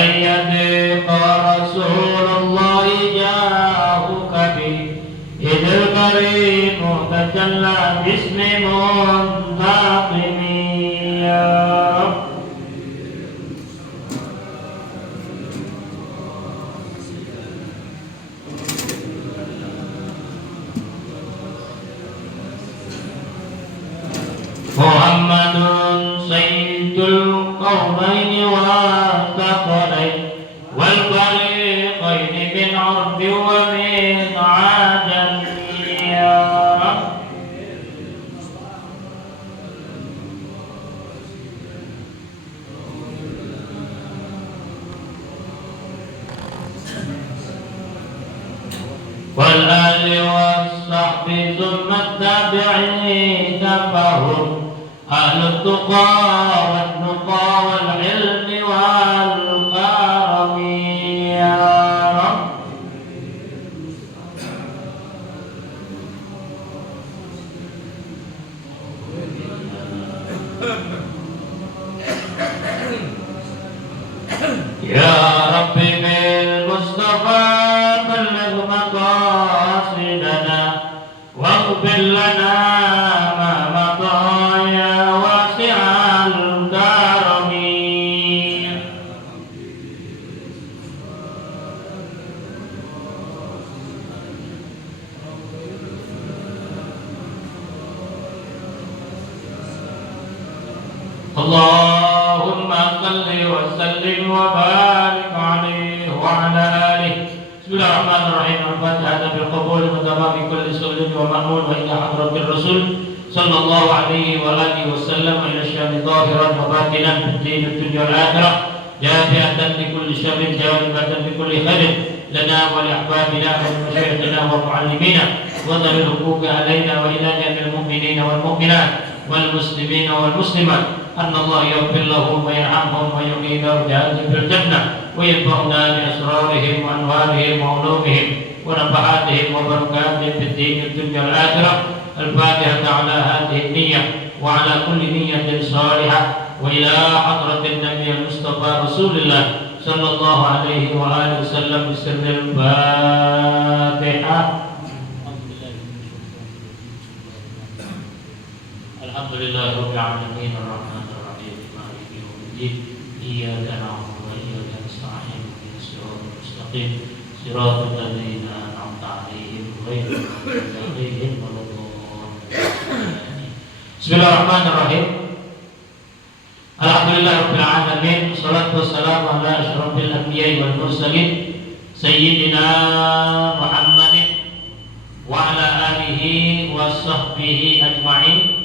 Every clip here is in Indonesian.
يديق رسول الله جاءك به إذ الكريم تجلى باسم منتقم يا رب. محمد سيد القومين والثقلين والفريقين من عرب ومن عجم يا رب. والآل والصحب ثم التابعين فهم أهل التقى والنقى والعلم والكرم يا رب. يا رب بالمصطفى بلغ مقاصدنا واغفر لنا ما مضى يا واسع الكرم. اللهم صل وسلم وبارك عليه وعلى آله. بسم الله الرحمن الرحيم. الفاتحة بالقبول وتمام كل سؤال ومأمون وإلى حضرة الرسول صلى الله عليه وآله وسلم إلى الشام ظاهرا وباطنا في الدين الدنيا والآخرة جامعة لكل شر جالبة لكل خير لنا ولأحبابنا ومشايخنا ومعلمينا وذوي الحقوق علينا وإلى جميع المؤمنين والمؤمنات والمسلمين والمسلمات أن الله يغفر لهم ويرحمهم ويعيد درجاتهم في الجنة وينفعنا بأسرارهم وأنوارهم وعلومهم ونفحاتهم وبركاتهم في الدين الدنيا والآخرة. الفاتحة على هذه النية وعلى كل نية صالحة وإلى حضرة النبي المصطفى رسول الله صلى الله عليه وآله وسلم بسر الفاتحة. Alhamdulillah rabbil alamin arrahmanir rahim maliki yaumiddin iyyaka na'budu wa iyyaka nasta'in ihdinas siratal mustaqim siratal ladzina an'amta 'alaihim ghairil maghdubi 'alaihim waladdallin. Bismillahirrahmanirrahim. Alhamdulillah rabbil alamin wassalatu wassalamu ala asyrafil anbiya'i wal mursalin sayyidina Muhammadin wa ala alihi wa sahbihi ajma'in.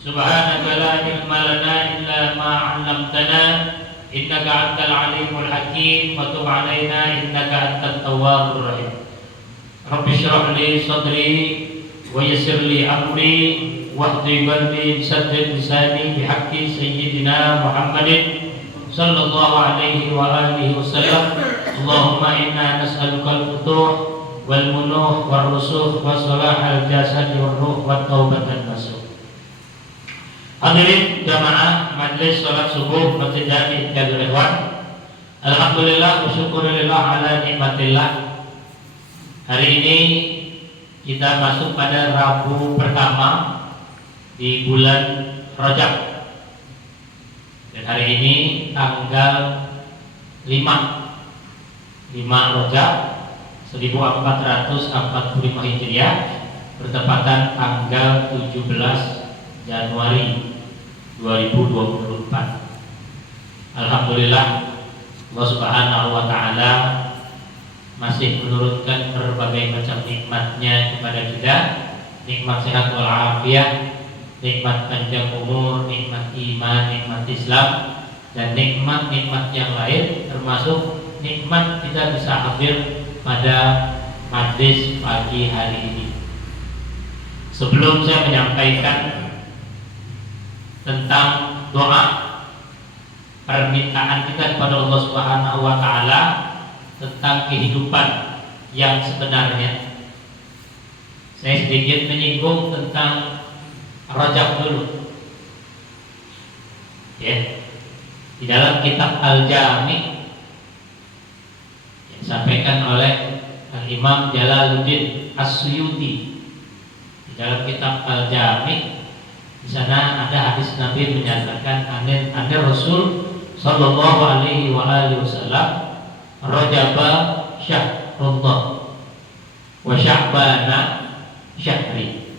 Subhanaka la ilma lana illa ma 'allamtana innaka antal alimul hakim wa tub 'alaina innaka antat tawwabur rahim. Rabbi shrah li sadri wa yassir li amri wahdid qalbi bisaddid lisani bihaqqi sayyidina Muhammadin sallallahu alaihi wa alihi wasallam. Allahumma inna nas'aluka al-futuh wal munuh wal rusukh wa salahal jasad wal ruh wa taubatan nasuh. Hadirin jamaah majlis salat subuh Masjid Jami Jalur Ikhwan. Alhamdulillah syukurillah ala nikmatillah. Hari ini kita masuk pada Rabu pertama di bulan Rajab. Dan hari ini tanggal 5 Rajab 1445 Hijriah bertepatan tanggal 17 Januari 2024. Alhamdulillah Allah Subhanahu wa taala masih menurunkan berbagai macam nikmatnya kepada kita, nikmat sehat walafiat, nikmat panjang umur, nikmat iman, nikmat Islam, dan nikmat-nikmat yang lain, termasuk nikmat kita bisa hadir pada majlis pagi hari ini. Sebelum saya menyampaikan tentang doa permintaan kita kepada Allah Subhanahu wa taala tentang kehidupan yang sebenarnya, saya sedikit menyinggung tentang Rajab dulu. Ya. Di dalam kitab Al-Jami disampaikan oleh Imam Jalaluddin As-Suyuti di dalam kitab Al-Jami. Di sana ada hadis Nabi menyatakan anir Rasul sallallahu alaihi wasallam rajaba syahrullah wa sya'bana syahri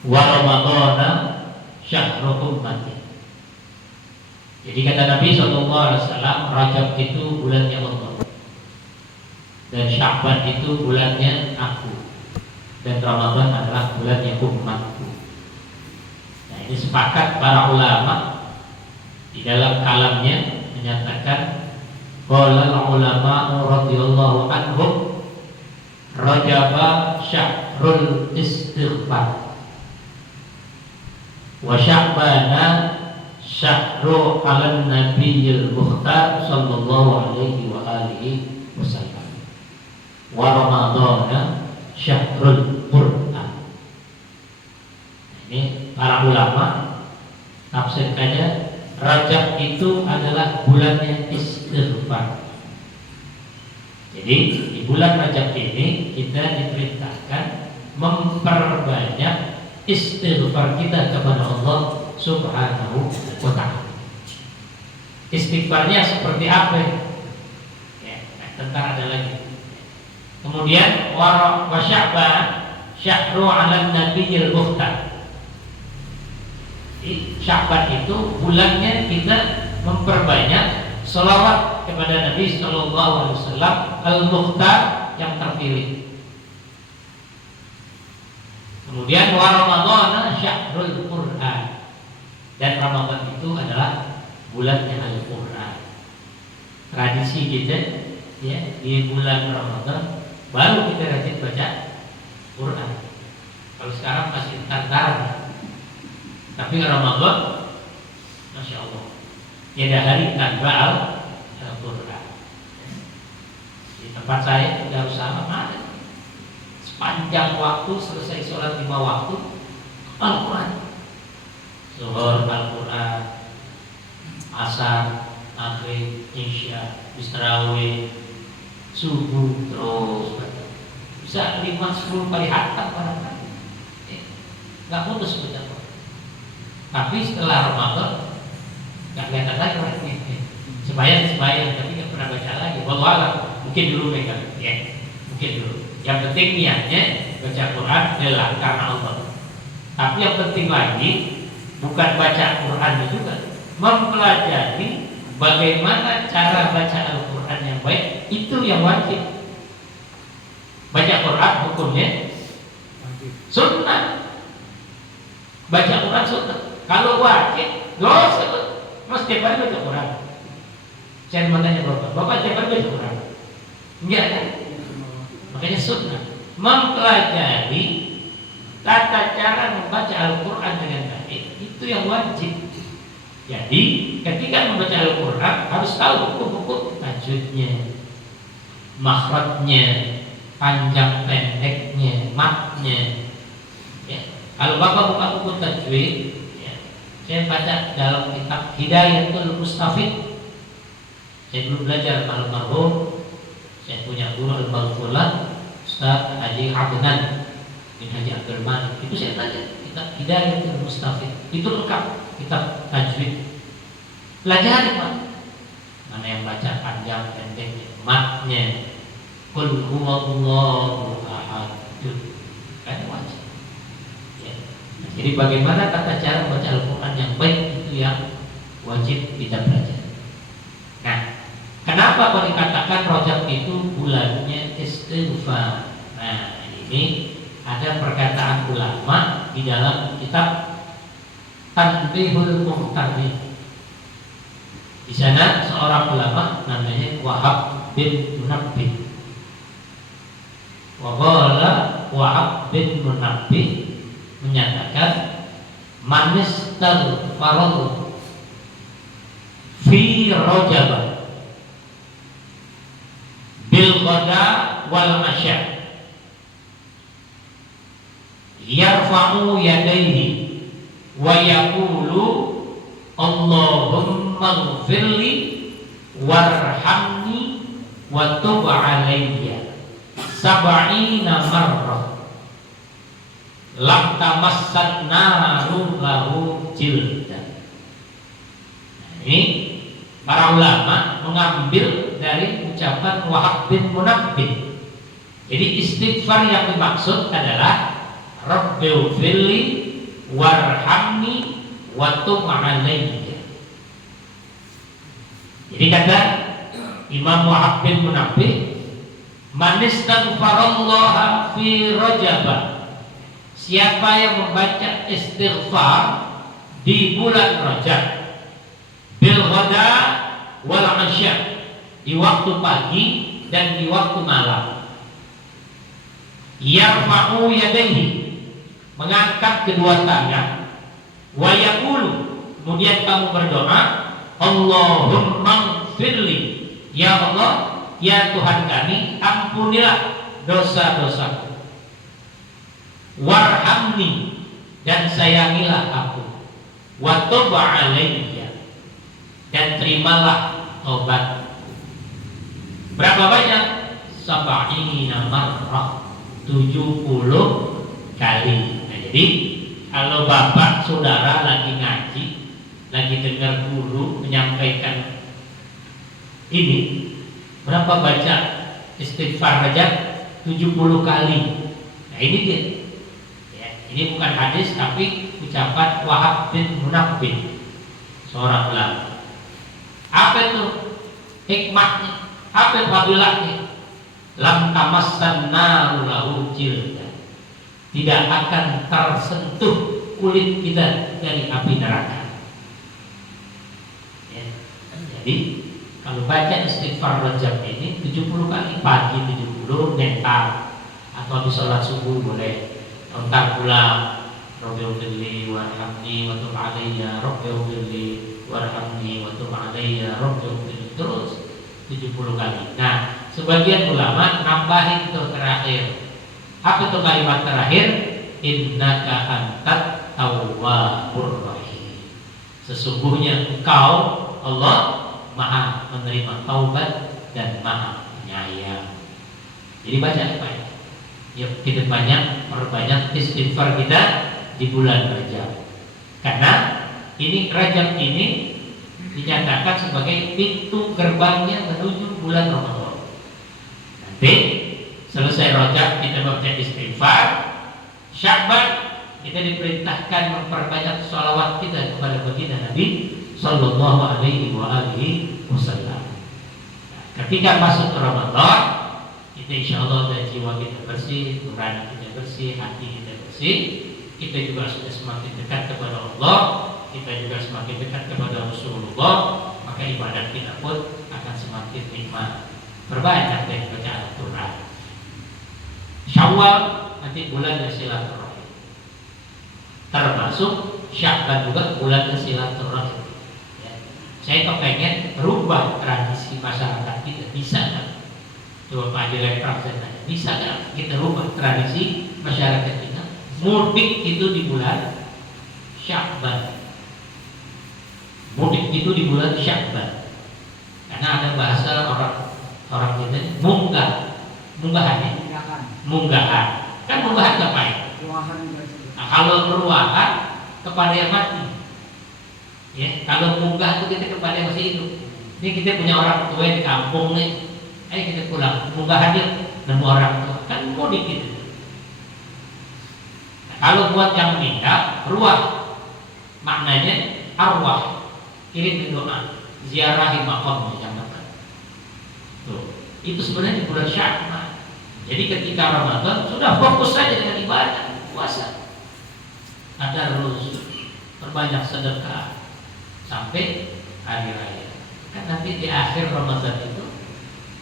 wa ramadhana syahrul ummati. Jadi kata Nabi sallallahu alaihi wasallam, Rajab itu bulannya Allah dan Sya'ban itu bulannya aku dan Ramadan adalah bulannya umatku. Nah, ini sepakat para ulama di dalam kalamnya menyatakan qala ulama radhiyallahu anhum Rajaba syahrul istighfar wa Sya'bana syahru 'alan nabiyil mukhtar sallallahu alaihi wa alihi wasallam wa ramadhana syahrul Qur'an. Ini para ulama tafsirkannya Rajab itu adalah bulannya istighfar. Jadi di bulan Rajab ini kita diperintahkan memperbanyak istighfar kita kepada Allah Subhanahu wa ta'ala. Istighfarnya seperti apa? Ya, tentang ada lagi. Kemudian wa Sya'ban syahru 'alan nabiyil mukhtar. Sya'ban itu bulannya kita memperbanyak selawat kepada Nabi sallallahu alaihi wasallam al-mukhtar yang terpilih. Kemudian wa Ramadhana syahrul Qur'an. Dan Ramadan itu adalah bulannya Al-Qur'an. Tradisi kita ya, di bulan Ramadan baru kita rajin baca Quran. Kalau sekarang masih tantaran. Tapi Ramadan, Masya Allah, tiada hari tanpa Al-Quran. Di tempat saya di Darussalam ada sepanjang waktu selesai sholat 5 waktu Al-Quran. Zuhur Al-Quran, Asar, Maghrib, Isya, Tarawih, subuh terus bisa 5-10 kali hatam barangkali. Nggak putus baca Quran. Tapi setelah Ramadan nggak kelihatan lagi orangnya. Sembahyang tapi nggak pernah baca lagi. Wallahualam, mungkin dulu megang, ya, mungkin dulu. Yang penting niatnya baca Quran adalah karena Allah. Tapi yang penting lagi bukan baca Qurannya juga, mempelajari bagaimana cara baca Al-Quran yang baik, itu yang wajib. Baca Quran hukumnya sunnah. Baca Quran sunnah. Kalau wajib, dosa. Mas tiap hari baca Quran. Saya mau tanya Bapak tiap hari baca Quran? Enggak kan? Makanya sunnah. Mempelajari tata cara membaca Al-Quran dengan baik, itu yang wajib. Jadi ketika membaca Al-Quran harus tahu hukum-hukum tajwidnya, makhrajnya, panjang pendeknya, matnya. Ya. Kalau Bapak buka buku tajwid, ya, saya baca dalam kitab Hidayatul Mustafid. Saya dulu belajar almarhum, saya punya guru almarhum Ustaz Haji Adnan bin Haji Abdul Malik. Itu saya belajar kitab Hidayatul Mustafid. Itu lengkap kitab tajwid. Pelajari Pak. Mana yang baca panjang pendeknya, matnya. Qul huwallahu ahad. Kan wajib. Ya. Nah, jadi bagaimana tata cara baca Al-Quran yang baik itu yang wajib kita pelajari. Nah, kenapa kalau dikatakan Rajab itu bulannya istighfar? Nah, ini ada perkataan ulama di dalam kitab Tanbihul Muhtamin. Di sana seorang ulama namanya Wahab bin Munabbih. Wahab bin Munabbih menyatakan manistal farad fi Rajab bil ghada wal asya yarfa'u yadayhi wa yaqulu Allahumma ighfirli warhamni wa tub alayya sab'ina marrah lam tamassat naru lahu jildan. Ini para ulama mengambil dari ucapan Wahab bin Munabbih. Jadi istighfar yang dimaksud adalah Rabbighfirli warhamni wa tub alayya. Jadi kata Imam Wahab bin Munabbih, man istaghfarallaha fi Rajab, siapa yang membaca istighfar di bulan Rajab, bil ghada wal 'asya, di waktu pagi dan di waktu malam, yarfa'u yadayhi, mengangkat kedua tangan, wa yaqulu, kemudian kamu berdoa, Allahumma firli, ya Allah, ya Tuhan kami, ampunilah dosa-dosaku, warhamni, dan sayangilah aku, wa tub alayya, dan terimalah taubat. Berapa banyak? Sab'ina marrah, 70 kali. Nah, jadi kalau bapak saudara lagi ngaji, lagi dengar guru menyampaikan ini, berapa baca istighfar Rajab? 70 kali. Nah, ini dia. Ya, ini bukan hadis tapi ucapan Wahab bin Munabbih, seorang ulama. Apa itu hikmahnya? Apa fadilahnya? Lam tamassan naru lahu jildan, tidak akan tersentuh kulit kita dari api neraka. Ya. Jadi kalau baca istighfar Rajab ini 70 kali, pagi 70 mental, atau habis sholat subuh boleh, entar pulang, Rabbighfirli warhamni wa tub alayya, Rabbighfirli warhamni wa tub alayya, Rabbighfirli, terus 70 kali. Nah, sebagian ulama nambahin itu terakhir. Apa itu kalimat terakhir? Innaka antat tawwabur rahim. Sesungguhnya engkau Allah Maha menerima taubat dan Maha penyayang. Jadi baca apa ya? Yuk kita perbanyak istighfar kita di bulan Rajab. Karena ini Rajab ini dinyatakan sebagai pintu gerbangnya menuju bulan Ramadan. Nanti selesai Rajab kita baca istighfar, Sya'ban kita diperintahkan memperbanyak sholawat kita kepada baginda Nabi Sallallahu Alaihi Wasallam. Ketika masuk ke Ramadan, kita insya Allah dan jiwa kita bersih, nurani kita bersih, hati kita bersih, kita juga sudah semakin dekat kepada Allah, kita juga semakin dekat kepada Rasulullah, maka ibadah kita pun akan semakin nikmat. Perbanyak deh baca Al-Quran. Syawal nanti bulan silaturahim, termasuk Sya'ban juga bulan silaturahim. Ya. Saya kepengen merubah tradisi masyarakat kita, bisa kan? Coba Pak Direktur saya tanya, bisa kan kita rubah tradisi masyarakat kita? Mudik itu di bulan Sya'ban. Mudik itu di bulan Sya'ban. Karena ada bahasa orang kita munggahan. Kan munggahan ngapain? Nah, kalau meruahan kepada yang mati. Ya, kalau munggah itu kita kepada yang masih hidup. Ini kita punya orang tua di kampung nih. Ayo kita pulang, munggahan dia nemu orang tua. Kan mudik gitu. Nah, kalau buat yang meninggal, ruah. Maknanya arwah. Kirim doa, ziarahi makamnya yang makan. Tuh, itu sebenarnya di bulan Sya'ban. Jadi ketika Ramadan sudah fokus saja dengan ibadah, puasa, tadarus, perbanyak sedekah sampai hari raya. Kan nanti di akhir Ramadan itu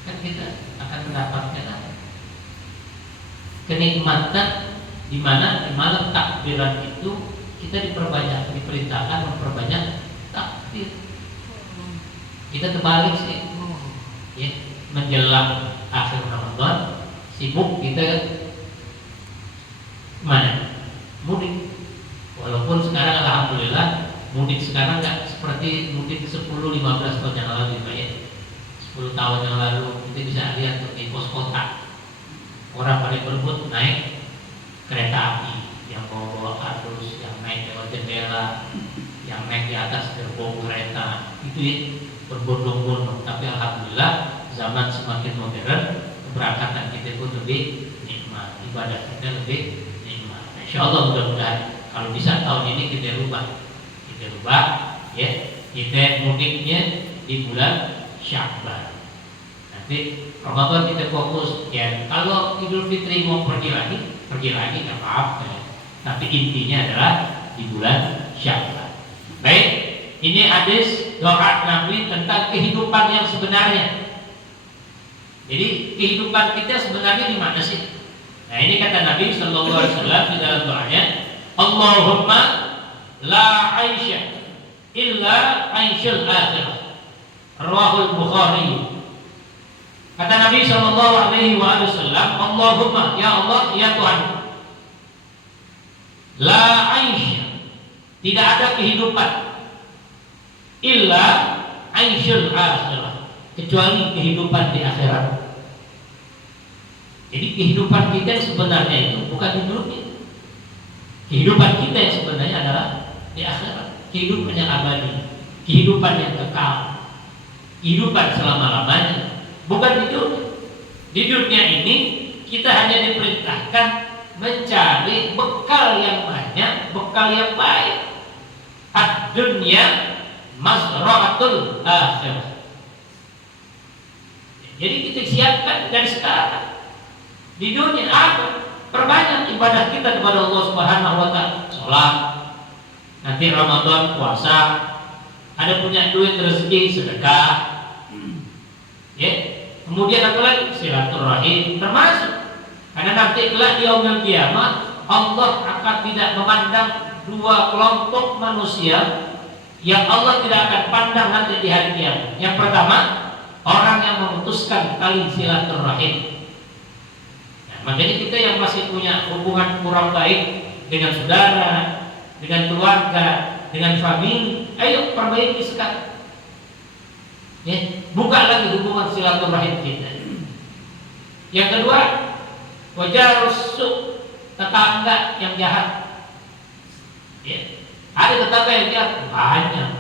kan kita akan mendapatkan kenikmatan di mana di malam takbiran itu kita diperintahkan memperbanyak takbir. Kita terbalik sih, ya, menjelang akhir Ramadan sibuk kita mana mudik. Walaupun sekarang alhamdulillah mudik sekarang nggak seperti mudik 10-15 tahun yang lalu ya. 10 tahun yang lalu kita bisa lihat tuh di pos kota orang paling berebut naik kereta api yang bawa kardus, yang naik lewat jendela, yang naik di atas gerbong kereta itu ya, berbondong-bondong. Tapi alhamdulillah zaman semakin modern, keberangkatan kita pun lebih nikmat, ibadah kita lebih nikmat. Insya Allah mudah-mudahan kalau bisa tahun ini kita rubah ya, kita mudiknya di bulan Sya'ban. Nanti Ramadan kita fokus ya. Kalau Idul Fitri mau pergi lagi nggak apa-apa. Tapi intinya adalah di bulan Sya'ban. Baik, ini hadis doa Nabi tentang kehidupan yang sebenarnya. Jadi kehidupan kita sebenarnya di mana sih? Nah ini kata Nabi Sallallahu Alaihi Wasallam di dalam doanya, Allahumma la aisha illa aishul akhirah. Rawahul Bukhari. Kata Nabi Sallallahu Alaihi Wasallam, Allahumma, ya Allah, ya Tuhan, la aisha, tidak ada kehidupan illa aishul akhirah, kecuali kehidupan di akhirat. Jadi kehidupan kita yang sebenarnya itu bukan di dunia. Kehidupan kita yang sebenarnya adalah di akhirat. Kehidupan yang abadi, kehidupan yang kekal, kehidupan selama-lamanya. Bukan di dunia. Di dunia ini kita hanya diperintahkan mencari bekal yang banyak, bekal yang baik. Ad-dunya mazra'atul akhirah. Jadi kita siapkan dari sekarang. Di dunia apa? Perbanyak ibadah kita kepada Allah Subhanahu wa taala. Salat, nanti Ramadan puasa, ada punya duit rezeki sedekah. Ya. Kemudian apa lagi? Silaturahim termasuk. Karena nanti kelak di yaumul kiamat Allah akan tidak memandang dua kelompok manusia yang Allah tidak akan pandang nanti di hari kiamat. Yang pertama, orang yang memutuskan tali silaturahim. Makanya kita yang masih punya hubungan kurang baik dengan saudara, dengan keluarga, dengan famili, ayo perbaiki sekarang. Ya, buka lagi hubungan silaturahim kita. Yang kedua, wajarus su', tetangga yang jahat. Ya, ada tetangga yang jahat banyak.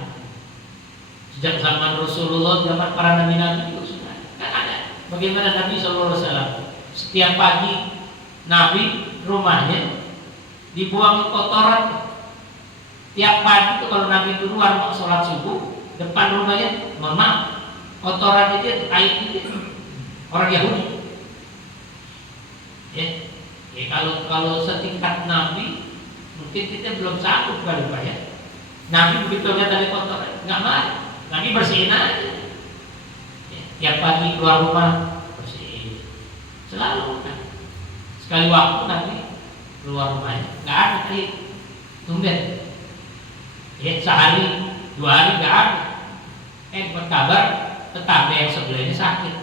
Sejak zaman Rasulullah, zaman para nabi-nabi itu sudah kan ada. Bagaimana Nabi SAW? Setiap pagi Nabi rumahnya dibuang kotoran. Tiap pagi itu kalau Nabi itu keluar mau sholat subuh, depan rumahnya, mohon maaf, kotoran itu air itu orang Yahudi. Ya, kalau setingkat Nabi mungkin kita belum sanggup kali Pak ya. Nabi begitu lihat ada kotoran, nggak marah, Nabi bersihin aja. Ya, tiap pagi keluar rumah selalu kan. Sekali waktu nanti keluar rumahnya nggak ada kali tumben. Ya sehari 2 hari nggak ada. Berkabar tetangga yang sebelahnya sakit.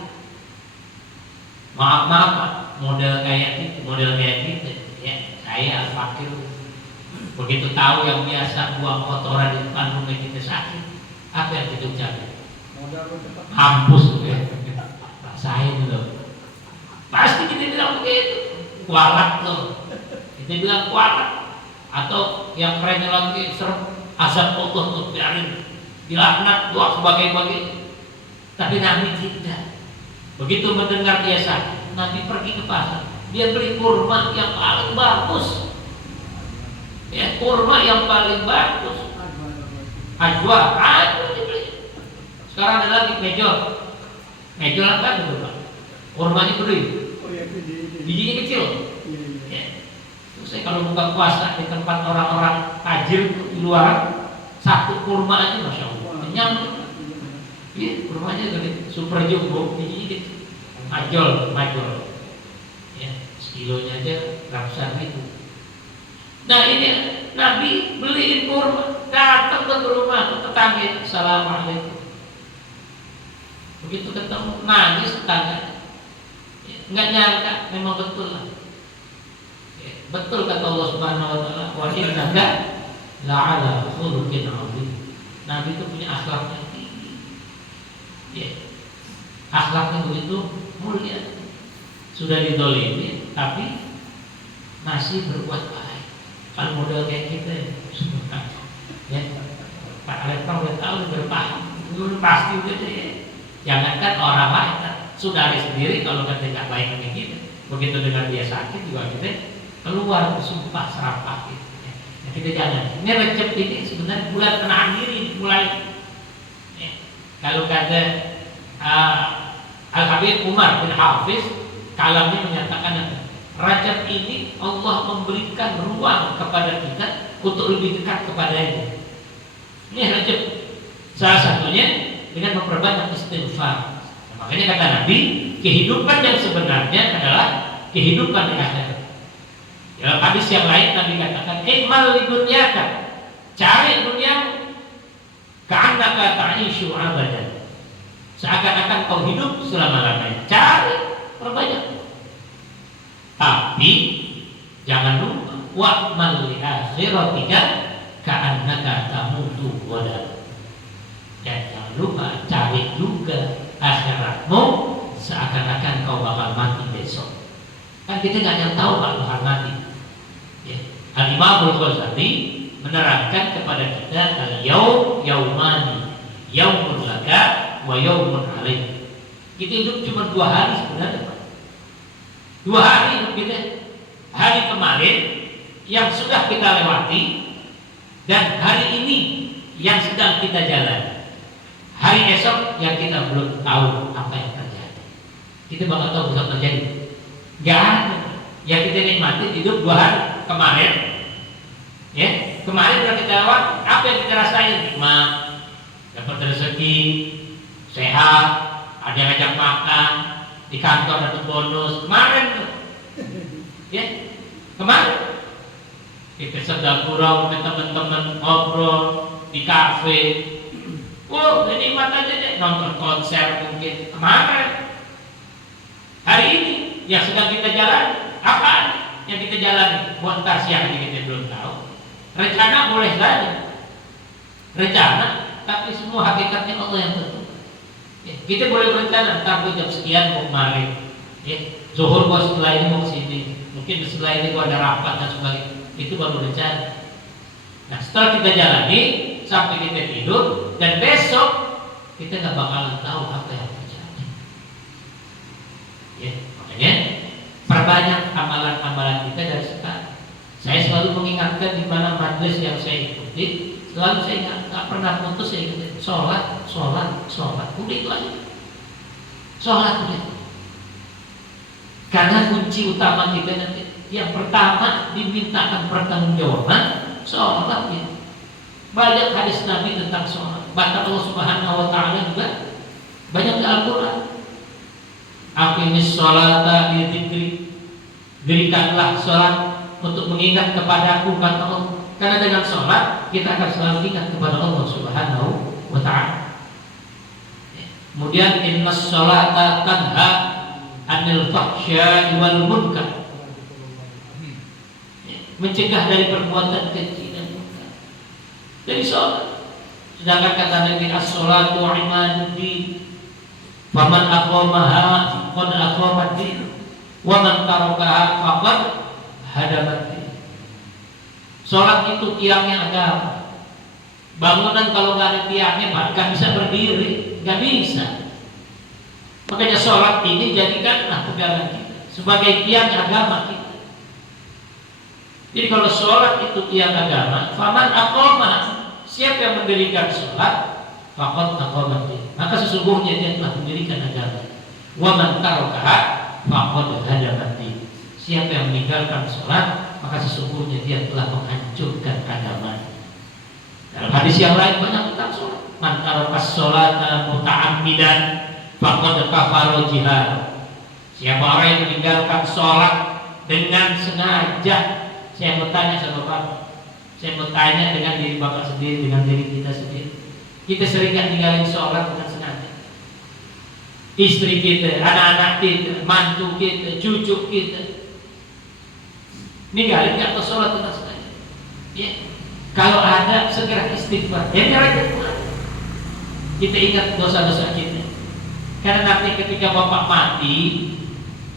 Maaf Pak, model kayak gitu. Ya saya fakir. Begitu tahu yang biasa buang kotoran di depan rumah kita sakit, apa yang kita ucapin? Hampus ya. Rasain loh. Pasti kita bilang begitu, kualat loh. Kita bilang kualat. Atau yang kerennya lagi serem, azab Allah tuh biarin, dilaknat, doa sebagai-bagai. Tapi Nabi tidak. Begitu mendengar dia sakit, Nabi pergi ke pasar. Dia beli kurma yang paling bagus. Ya, kurma yang paling bagus. Ajwa dibeli. Sekarang ada lagi mejol. Mejol apa itu Pak? Kurmanya gede. Bijinya kecil. Ya. Terus saya kalau buka puasa di tempat orang-orang tajir di luar, satu kurma aja masya Allah kenyang. Iya, kurmanya gede, super jumbo, bijinya kecil. Majol. Ya, sekilonya aja ratusan ribu. Nah ini Nabi beliin kurma, datang ke rumah ke tetangga, assalamualaikum. Begitu ketemu nangis tetangga. Enggak nyangka, memang betul lah. Ya, betul kata Allah Subhanahu wa taala, wa innaka la'ala khuluqin 'adzim. Nabi itu punya akhlak yang tinggi. Ya. akhlaknya begitu mulia, sudah didolimi tapi masih berbuat baik. Kalau model kayak kita ya, Pak Rektor udah tahu, udah berpaham, itu pasti udah deh. Jangankan orang lain, saudara sendiri kalau kata nggak baik kayak gitu, begitu dengar dia sakit juga kita keluar sumpah serapah gitu. Ya, kita jangan. Ini Recep ini sebenarnya bulan penahan diri mulai. Ya, kalau kata Al-Habib Umar bin Hafiz, kalamnya menyatakan Rajab ini Allah memberikan ruang kepada kita untuk lebih dekat kepadanya. Ini Rajab salah satunya dengan memperbanyak istighfar. Nah, makanya kata Nabi, kehidupan yang sebenarnya adalah kehidupan di akhirat. Dalam hadis yang lain Nabi katakan, "Imal li dunyaka." Cari dunia ka'annaka ta'ishu abadan. Seakan-akan kau hidup selama-lamanya. Cari, perbanyak. Tapi jangan lupa wa'mal li akhiratika ka'annaka tamutu ghadan. Dan jangan lupa cari juga akhiratmu seakan-akan kau bakal mati besok. Kan kita nggak yang tahu bakal mati. Ya. Al-Imam Al-Ghazali menerangkan kepada kita al-yaum yaumani, yaumun laka wa yaumun alaik. Kita hidup cuma 2 hari sebenarnya. 2 hari hidup kita. Hari kemarin yang sudah kita lewati dan hari ini yang sedang kita jalani. Hari esok yang kita belum tahu apa yang terjadi. Kita bakal tahu bisa terjadi. Gak ada. Yang kita nikmati hidup 2 hari kemarin. Ya, kemarin sudah kita lewat. Apa yang kita rasain? Nikmat, dapat rezeki, sehat, ada yang ngajak makan, di kantor dapat bonus. Kemarin tuh, ya, kemarin kita sedang gurau dengan teman-teman, ngobrol di kafe. Wow, ini nikmat aja deh, nonton konser mungkin. Kemarin, hari ini yang sedang kita jalan, apa yang kita jalani? Buat ntar siang ini kita belum tahu. Rencana boleh saja, rencana, tapi semua hakikatnya Allah yang tentukan. Ya, kita boleh berencana, ntar gue jam sekian mau kemarin, ya, zuhur gue setelah ini mau kesini, mungkin setelah ini gue ada rapat dan sebagainya. Itu baru rencana. Nah, setelah kita jalani sampai kita tidur dan besok kita nggak bakalan tahu apa yang terjadi. Ya, makanya perbanyak amalan-amalan kita dari sekarang. Saya selalu mengingatkan di mana majelis yang saya ikuti, selalu saya nggak pernah putus saya ikuti sholat. Udah itu aja. Sholat udah. Karena kunci utama kita nanti yang pertama dimintakan pertanggungjawaban sholat ya. Banyak hadis Nabi tentang sholat. Bahkan Allah Subhanahu Wa Taala juga banyak di Al-Quran. Aqimis sholata li dzikri. Dirikanlah sholat untuk mengingat kepadaku kata Allah. Karena dengan sholat kita akan selalu ingat kepada Allah Subhanahu Wa Taala. Kemudian innas sholata tanha anil fahsya'i wal munkar. Mencegah dari perbuatan keji dan munkar. Jadi sholat. Sedangkan kata Nabi as-sholatu imaduddin. Faman aqamaha qad aqamaddin. Wa man tarakaha faqad hadamaddin. Sholat itu tiangnya agama. Bangunan kalau nggak ada tiangnya bahkan bisa berdiri, nggak bisa. Makanya sholat ini jadikanlah pegangan kita sebagai tiang agama kita. Jadi kalau sholat itu tiang agama, faman aqamah, siapa yang mendirikan sholat, faqad aqamaddin, maka sesungguhnya dia telah mendirikan agama. Wa man tarakaha faqad hadamaddin. Siapa yang meninggalkan sholat, maka sesungguhnya dia telah menghancurkan agama. Dalam hadis yang lain banyak tentang sholat. Man tarakas sholata muta'ammidan faqad kafara jihad. Siapa orang yang meninggalkan sholat dengan sengaja. Saya mau tanya sama Bapak. Saya mau tanya dengan diri Bapak sendiri, dengan diri kita sendiri. Kita sering gak tinggalin sholat dengan sengaja. Istri kita, anak-anak kita, mantu kita, cucu kita ninggalin gak ke sholat dengan sengaja. Ya. Kalau ada segera istighfar. Kita ingat dosa-dosa kita. Karena nanti ketika bapak mati,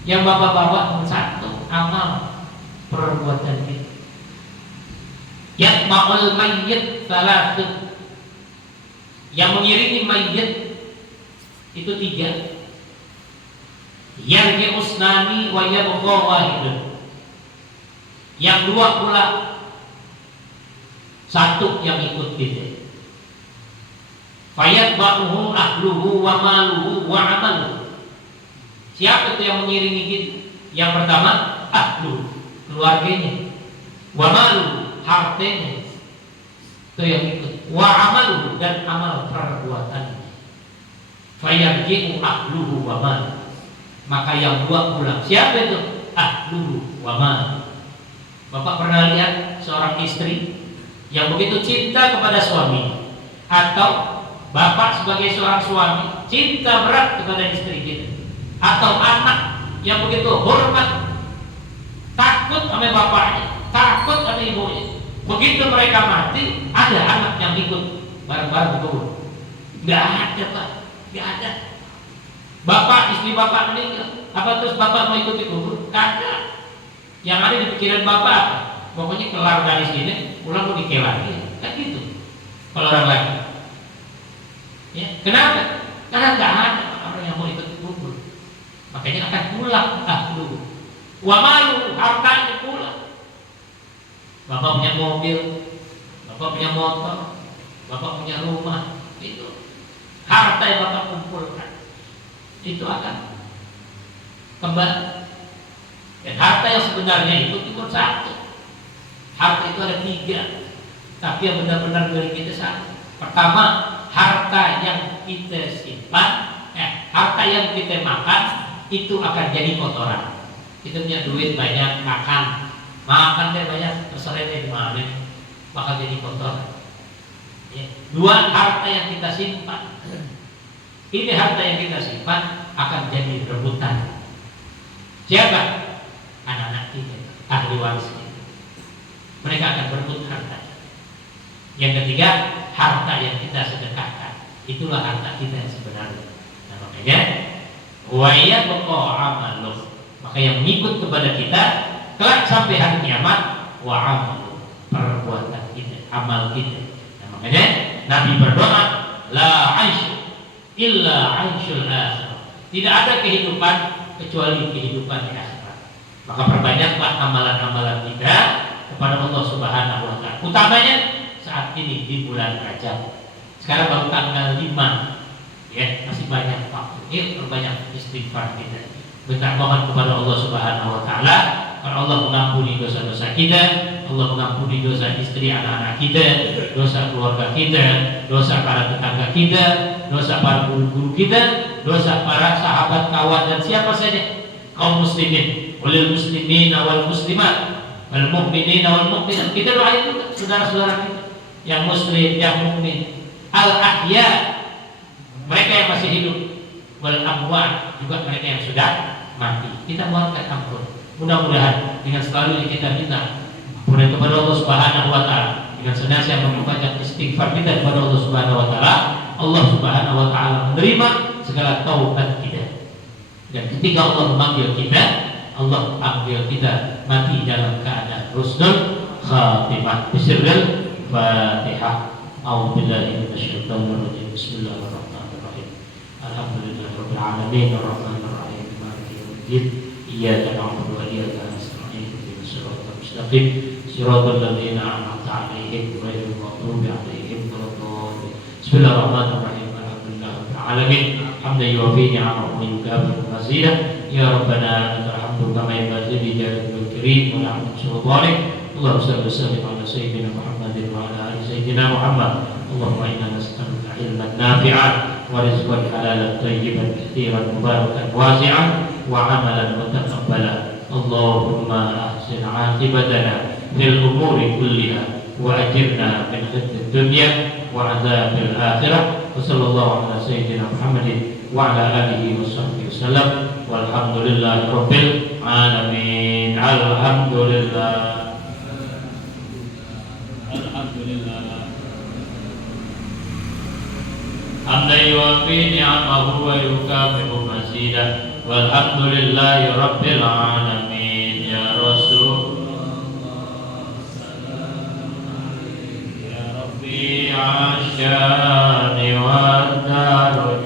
yang bapak bawa cuma satu amal perbuatan kita. Yatma'ul mayyit salatu, yang mengiringi mayyit itu 3. Yarji usnani wa yabqa wahidun, yang 2 pula, 1 yang ikut kita. Fayatba'uhu ahluhu wa maluhu wa amaluhu. Siapa itu yang mengiringi kita? Yang pertama ahlu, keluarganya, wa maluhu, hartanya, itu yang ikut, wa amaluhu, dan amal perbuatannya. Fayarji'u ahluhu wa maluhu, maka yang 2 pulang. Siapa itu? Ahluhu wa maluhu. Bapak pernah lihat seorang istri yang begitu cinta kepada suami, atau bapak sebagai seorang suami cinta berat kepada istri kita, atau anak yang begitu hormat, takut sama bapaknya, takut sama ibunya. Begitu mereka mati, ada anak yang ikut bareng-bareng dikubur? Nggak ada, Pak, nggak ada. Bapak, istri bapak meninggal, apa terus bapak mau ikut dikubur? Kagak. Yang ada di pikiran bapak, pokoknya kelar dari sini, pulang mau dikir lagi, kan gitu. Kalau orang lain, ya, kenapa? Karena nggak ada orang yang mau ikut dikubur. Makanya akan pulang ahlu wa malu, hartanya pulang. Bapak punya mobil, bapak punya motor, bapak punya rumah, itu harta yang bapak kumpulkan itu akan kembali. Dan harta yang sebenarnya itu cuma 1. Harta itu ada 3, tapi yang benar-benar milik kita 1. Pertama, harta yang kita simpan, harta yang kita makan itu akan jadi kotoran. Kita punya duit banyak, makan deh banyak, terserah deh di mana, bakal jadi kotoran. Ya. 2, harta yang kita simpan. Ini harta yang kita simpan akan jadi rebutan. Siapa? Anak-anak kita, ahli waris kita. Mereka akan berebut harta. Yang ketiga, harta yang kita sedekahkan. Itulah harta kita yang sebenarnya. Nah, makanya wa yabqa amaluh, maka yang mengikut kepada kita kelak sampai hari kiamat, wa amaluh, perbuatan kita, amal kita. Nah, makanya Nabi berdoa, la aish illa aishul akhirah. Tidak ada kehidupan kecuali kehidupan di akhirat. Maka perbanyaklah amalan-amalan kita kepada Allah Subhanahu wa taala. Utamanya saat ini di bulan Rajab. Sekarang baru tanggal 5. Ya, masih banyak waktu. Yuk perbanyak istighfar kita. Minta mohon kepada Allah Subhanahu wa taala agar Allah mengampuni dosa-dosa kita, Allah mengampuni dosa istri anak-anak kita, dosa keluarga kita, dosa para tetangga kita, dosa para guru-guru kita, dosa para sahabat, kawan, dan siapa saja kaum muslimin, walil muslimin wal muslimat, wal mu'minin wal mu'minat. Kita doain juga saudara-saudara kita yang muslim, yang mukmin, al ahya, mereka yang masih hidup, wal amwat, juga mereka yang sudah mati. Kita mohonkan ampun. Mudah-mudahan dengan selalu kita minta ampunan kepada Allah Subhanahu wa taala, dengan senantiasa memperbanyak istighfar kita kepada Allah Subhanahu wa taala, Allah Subhanahu wa taala menerima segala taubat kita. Dan ketika Allah memanggil kita, Allah panggil kita mati dalam keadaan husnul khatimah. Bismillahirrahmanirrahim. Fatihah. A'udzubillahi minasyaitonir rajim. Bismillahirrahmanirrahim. Alhamdulillahirabbil alamin arrahmanir rahim maliki yaumiddin. Iyyaka na'budu wa iyyaka nasta'in. Ihdinas siratal mustaqim. Siratal ladzina an'amta 'alaihim ghairil maghdubi 'alaihim waladdallin. Bismillahirrahmanirrahim. Alhamdulillahirabbil alamin. Hamdan yuwafi ni'amahu wa yukafi'u mazidah. Ya Rabbana lakal hamdu kama yanbaghi li jalaalil karim wa li'azimi sultanik. Allahumma shalli wa sallim ala sayyidina Muhammadin wa ala ali sayyidina Muhammad. Allahumma inna nas'aluka ilman nafi'an wa rizqan halalan thayyiban katsiran mubarakan wasi'an wa amalan mutaqabbalan. Allahumma ahsin 'aqibatana fil umuri kulliha wa ajirna min khizyid dunya wa 'adzabil akhirah. Wa sallallahu ala sayyidina Muhammadin wa ala alihi wa sahbihi wasallam. Walhamdulillahi rabbil alamin. Alhamdulillah. Alhamdulillah. حمدا يوافي نعمه ويكافئ مزيدا والحمد لله رب العالمين يا رسول يا ربي عشان والدرج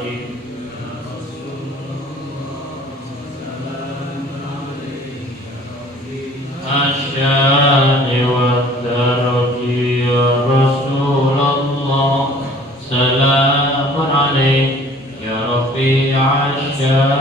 الشان والدرج يا رسول الله سلام عليك يا رفيع الشان